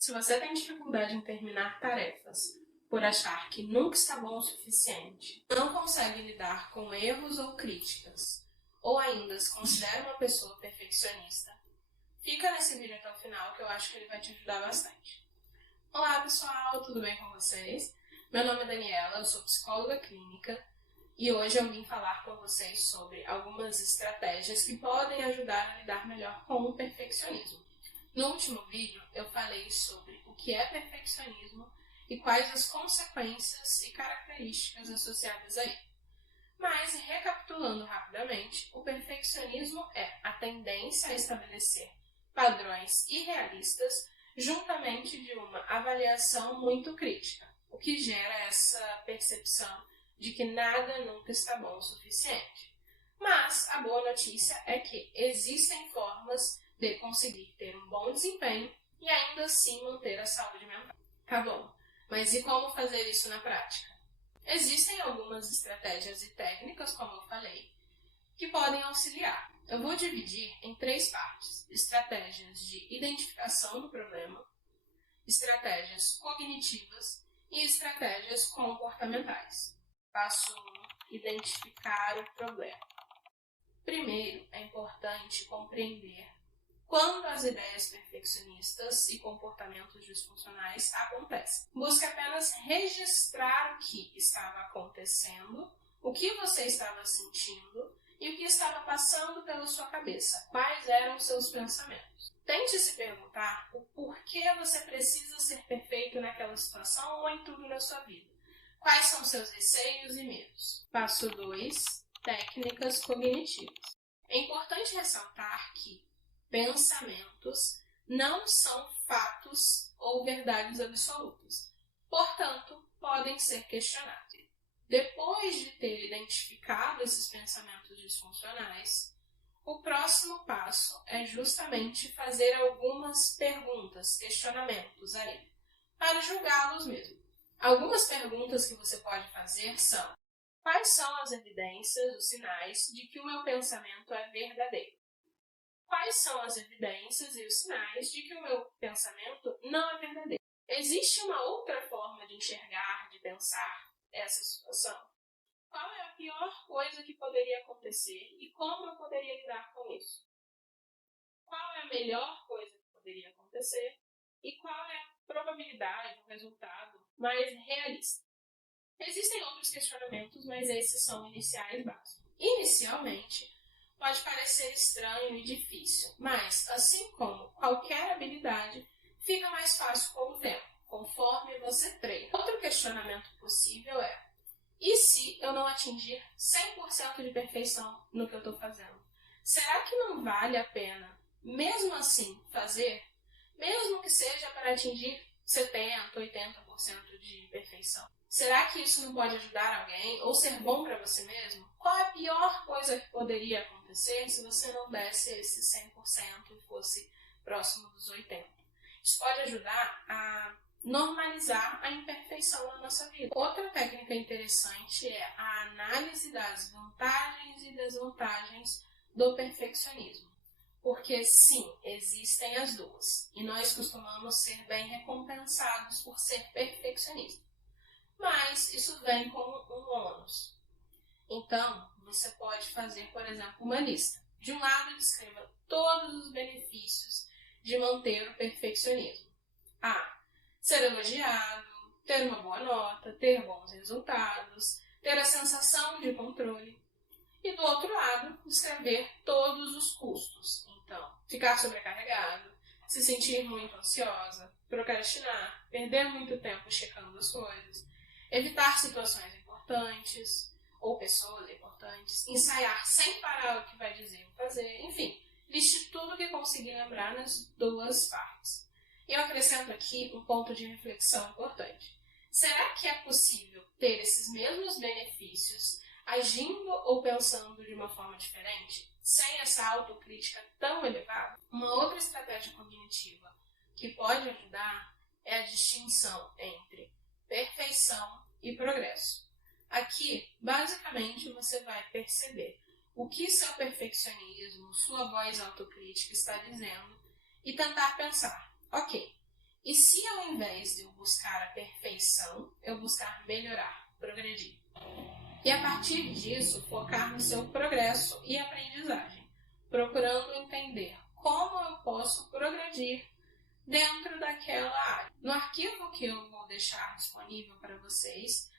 Se você tem dificuldade em terminar tarefas por achar que nunca está bom o suficiente, não consegue lidar com erros ou críticas, ou ainda se considera uma pessoa perfeccionista, fica nesse vídeo até o final que eu acho que ele vai te ajudar bastante. Olá pessoal, tudo bem com vocês? Meu nome é Daniela, eu sou psicóloga clínica e hoje eu vim falar com vocês sobre algumas estratégias que podem ajudar a lidar melhor com o perfeccionismo. No último vídeo eu falei sobre o que é perfeccionismo e quais as consequências e características associadas a ele. Mas, recapitulando rapidamente, o perfeccionismo é a tendência a estabelecer padrões irrealistas juntamente de uma avaliação muito crítica, o que gera essa percepção de que nada nunca está bom o suficiente. Mas a boa notícia é que existem formas de conseguir ter um bom desempenho e ainda assim manter a saúde mental. Tá bom, mas e como fazer isso na prática? Existem algumas estratégias e técnicas, como eu falei, que podem auxiliar. Eu vou dividir em 3 partes: estratégias de identificação do problema, estratégias cognitivas e estratégias comportamentais. Passo 1: identificar o problema. Primeiro, é importante compreender quando as ideias perfeccionistas e comportamentos disfuncionais acontecem. Busque apenas registrar o que estava acontecendo, o que você estava sentindo e o que estava passando pela sua cabeça. Quais eram os seus pensamentos? Tente se perguntar o porquê você precisa ser perfeito naquela situação ou em tudo na sua vida. Quais são seus receios e medos? Passo 2: técnicas cognitivas. É importante ressaltar que pensamentos não são fatos ou verdades absolutas. Portanto, podem ser questionados. Depois de ter identificado esses pensamentos disfuncionais, o próximo passo é justamente fazer algumas perguntas, questionamentos a ele, para julgá-los mesmo. Algumas perguntas que você pode fazer são: quais são as evidências, os sinais de que o meu pensamento é verdadeiro? Quais são as evidências e os sinais de que o meu pensamento não é verdadeiro? Existe uma outra forma de enxergar, de pensar essa situação? Qual é a pior coisa que poderia acontecer e como eu poderia lidar com isso? Qual é a melhor coisa que poderia acontecer e qual é a probabilidade, o resultado mais realista? Existem outros questionamentos, mas esses são iniciais básicos. Inicialmente, pode parecer estranho e difícil, mas, assim como qualquer habilidade, fica mais fácil com o tempo, conforme você treina. Outro questionamento possível é: e se eu não atingir 100% de perfeição no que eu estou fazendo? Será que não vale a pena, mesmo assim, fazer? Mesmo que seja para atingir 70%, 80% de perfeição. Será que isso não pode ajudar alguém ou ser bom para você mesmo? Qual é a pior coisa que poderia acontecer se você não desse esse 100% e fosse próximo dos 80%? Isso pode ajudar a normalizar a imperfeição na nossa vida. Outra técnica interessante é a análise das vantagens e desvantagens do perfeccionismo. Porque sim, existem as duas, e nós costumamos ser bem recompensados por ser perfeccionistas. Mas isso vem com um ônus. Então, você pode fazer, por exemplo, uma lista. De um lado, descreva todos os benefícios de manter o perfeccionismo. Ser elogiado, ter uma boa nota, ter bons resultados, ter a sensação de controle. E do outro lado, descrever todos os custos. Então, ficar sobrecarregado, se sentir muito ansiosa, procrastinar, perder muito tempo checando as coisas, evitar situações importantes ou pessoas importantes, ensaiar sem parar o que vai dizer ou fazer, enfim, liste tudo que conseguir lembrar nas duas partes. Eu acrescento aqui um ponto de reflexão importante. Será que é possível ter esses mesmos benefícios agindo ou pensando de uma forma diferente, sem essa autocrítica tão elevada? Uma outra estratégia cognitiva que pode ajudar é a distinção entre perfeição e progresso. Aqui, basicamente, você vai perceber o que seu perfeccionismo, sua voz autocrítica está dizendo e tentar pensar: ok, E se ao invés de eu buscar a perfeição, eu buscar melhorar, progredir? E a partir disso, focar no seu progresso e aprendizagem, procurando entender como eu posso progredir dentro daquela área. No arquivo que eu vou deixar disponível para vocês,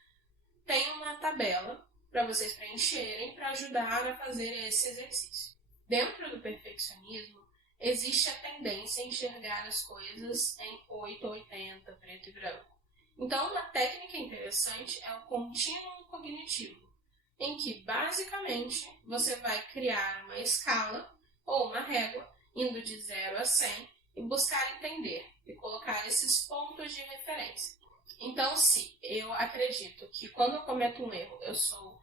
tem uma tabela para vocês preencherem para ajudar a fazer esse exercício. Dentro do perfeccionismo, existe a tendência a enxergar as coisas em 8 ou 80, preto e branco. Então, uma técnica interessante é o contínuo cognitivo, em que, basicamente, você vai criar uma escala ou uma régua, indo de 0 a 100, e buscar entender e colocar esses pontos de referência. Então, se eu acredito que quando eu cometo um erro, eu sou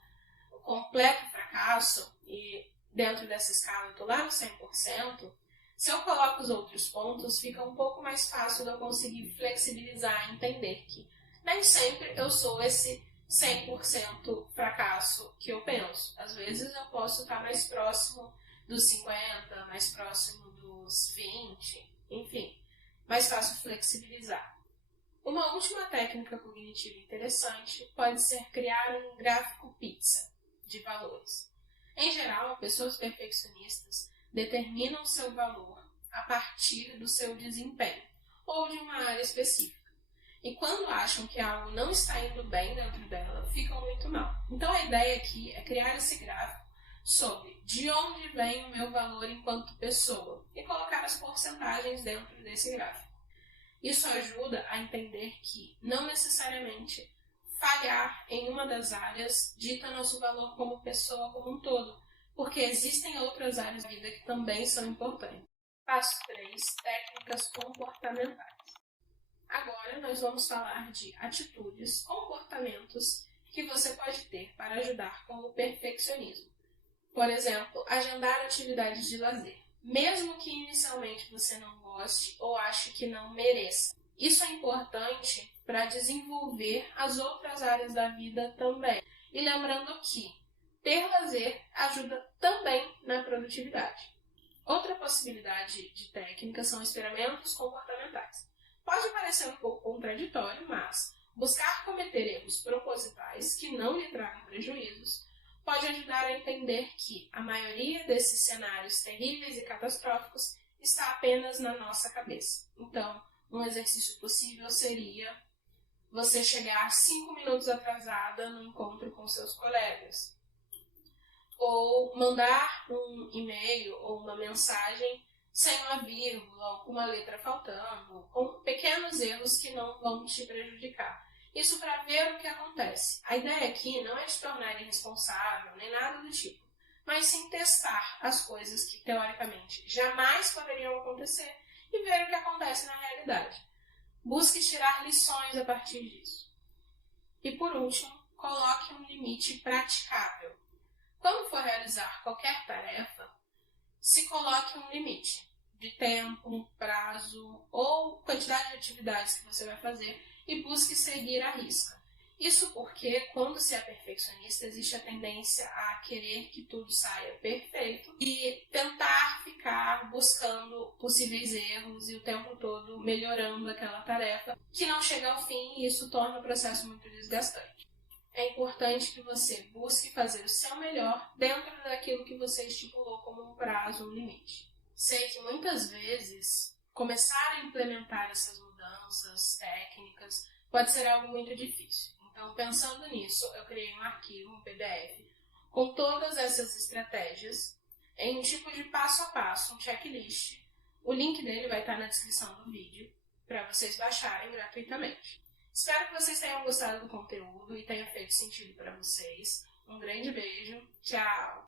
um completo fracasso, e dentro dessa escala eu estou lá no 100%, se eu coloco os outros pontos, fica um pouco mais fácil de eu conseguir flexibilizar e entender que nem sempre eu sou esse 100% fracasso que eu penso. Às vezes eu posso estar mais próximo dos 50, mais próximo dos 20, enfim, mais fácil flexibilizar. Uma última técnica cognitiva interessante pode ser criar um gráfico pizza de valores. Em geral, pessoas perfeccionistas determinam seu valor a partir do seu desempenho ou de uma área específica. E quando acham que algo não está indo bem dentro dela, ficam muito mal. Então a ideia aqui é criar esse gráfico sobre de onde vem o meu valor enquanto pessoa e colocar as porcentagens dentro desse gráfico. Isso ajuda a entender que não necessariamente falhar em uma das áreas dita nosso valor como pessoa como um todo, porque existem outras áreas da vida que também são importantes. Passo 3. Técnicas comportamentais. Agora nós vamos falar de atitudes, comportamentos que você pode ter para ajudar com o perfeccionismo. Por exemplo, agendar atividades de lazer, mesmo que inicialmente você não goste ou ache que não mereça. Isso é importante para desenvolver as outras áreas da vida também. E lembrando que ter lazer ajuda também na produtividade. Outra possibilidade de técnica são experimentos comportamentais. Pode parecer um pouco contraditório, mas buscar cometer erros propositais que não lhe tragam prejuízos pode ajudar a entender que a maioria desses cenários terríveis e catastróficos está apenas na nossa cabeça. Então, um exercício possível seria você chegar 5 minutos atrasada no encontro com seus colegas, ou mandar um e-mail ou uma mensagem sem uma vírgula, ou com uma letra faltando, com pequenos erros que não vão te prejudicar. Isso para ver o que acontece. A ideia aqui não é te tornar irresponsável, nem nada do tipo, mas sim testar as coisas que, teoricamente, jamais poderiam acontecer e ver o que acontece na realidade. Busque tirar lições a partir disso. E, por último, coloque um limite praticável. Quando for realizar qualquer tarefa, se coloque um limite de tempo, prazo ou quantidade de atividades que você vai fazer e busque seguir à risca. Isso porque, quando se é perfeccionista, existe a tendência a querer que tudo saia perfeito e tentar ficar buscando possíveis erros e o tempo todo melhorando aquela tarefa, que não chega ao fim e isso torna o processo muito desgastante. É importante que você busque fazer o seu melhor dentro daquilo que você estipulou como um prazo, um limite. Sei que muitas vezes começar a implementar essas mudanças técnicas pode ser algo muito difícil. Então, pensando nisso, eu criei um arquivo, um PDF, com todas essas estratégias, em um tipo de passo a passo, um checklist. O link dele vai estar na descrição do vídeo, para vocês baixarem gratuitamente. Espero que vocês tenham gostado do conteúdo e tenha feito sentido para vocês. Um grande beijo, tchau!